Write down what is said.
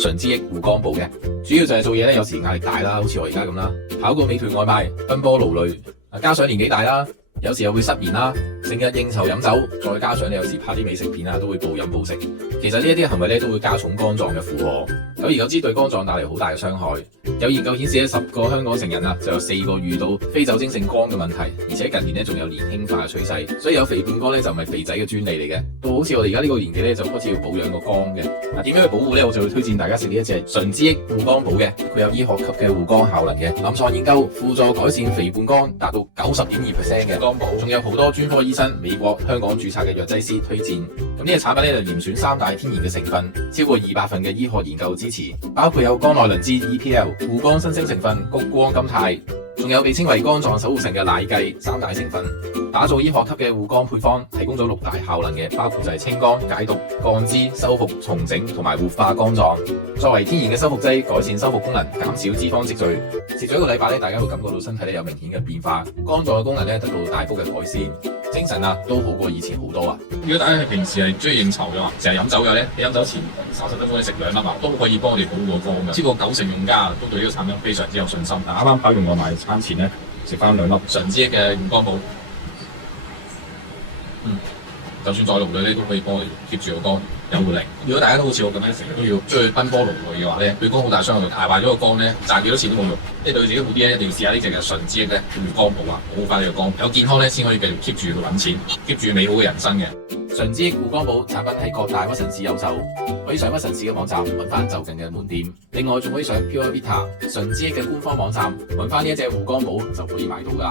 純之益護肝寶嘅，主要就係做嘢咧，有時壓力大啦，好似我而家咁啦，跑過美團外賣，奔波勞累，加上年紀大啦，有時又會失眠啦，成日應酬飲酒，再加上你有時拍啲美食片啊，都會暴飲暴食。其實呢一啲行為咧，都會加重肝臟嘅負荷，久而久之對肝臟帶嚟好大嘅傷害。有研究顯示咧，10個香港成人啊，就有4個遇到非酒精性肝嘅問題，而且近年咧仲有年輕化嘅趨勢，所以有肥胖肝咧就唔係肥仔嘅專利嚟嘅。到好似我哋而家呢個年紀咧，就開始要保養個肝嘅。嗱，點樣去保護咧？我就會推薦大家食呢一隻純之益護肝寶嘅，佢有醫學級嘅護肝效能嘅，臨床研究輔助改善肥胖肝達到90.2%嘅肝寶，仲有好多專科醫生、美國、香港註冊嘅藥劑師推薦。咁呢個產品咧就嚴選3大天然嘅成分，超過200份嘅醫學研究支持，包括有肝內磷脂 EPL、護肝新星成分谷胱甘肽，仲有被稱為肝臟守護神嘅奶薊3大成分，打造醫學級嘅護肝配方，提供咗6大效能嘅，包括就係清肝、解毒、降脂、修復、重整同埋活化肝臟。作為天然嘅修復劑，改善修復功能，減少脂肪積聚。食咗1個禮拜咧，大家會感覺到身體咧有明顯嘅變化，肝臟嘅功能咧得到大幅嘅改善，精神啊都好過以前好多啊！如果大家平時係中意應酬嘅話，成日飲酒嘅咧，你飲酒前30分鐘你食2粒啊，都可以幫我哋保護個肝嘅。超過90%用家都對呢個產品非常之有信心。啱啱跑完外賣餐前咧，食翻2粒純之益嘅護肝寶，就算再勞累咧，都可以幫我哋 keep 住個肝有活力。如果大家都好似我咁樣成日都要出去奔波勞累嘅話咧，對肝好大傷害，捱壞咗個肝咧，賺幾多錢都冇用。即係對自己好啲咧，一定要試下呢隻嘅純之益嘅護肝寶啊，保護翻你個肝，有健康咧先可以繼續 keep 住去揾錢，keep 住美好嘅人生嘅。純之益護肝寶產品喺各大屈臣氏有售，可以上屈臣氏嘅網站揾翻就近嘅門店。另外仲可以上 Pure Vita 純之益嘅官方網站揾翻呢一隻護肝寶就可以買到㗎。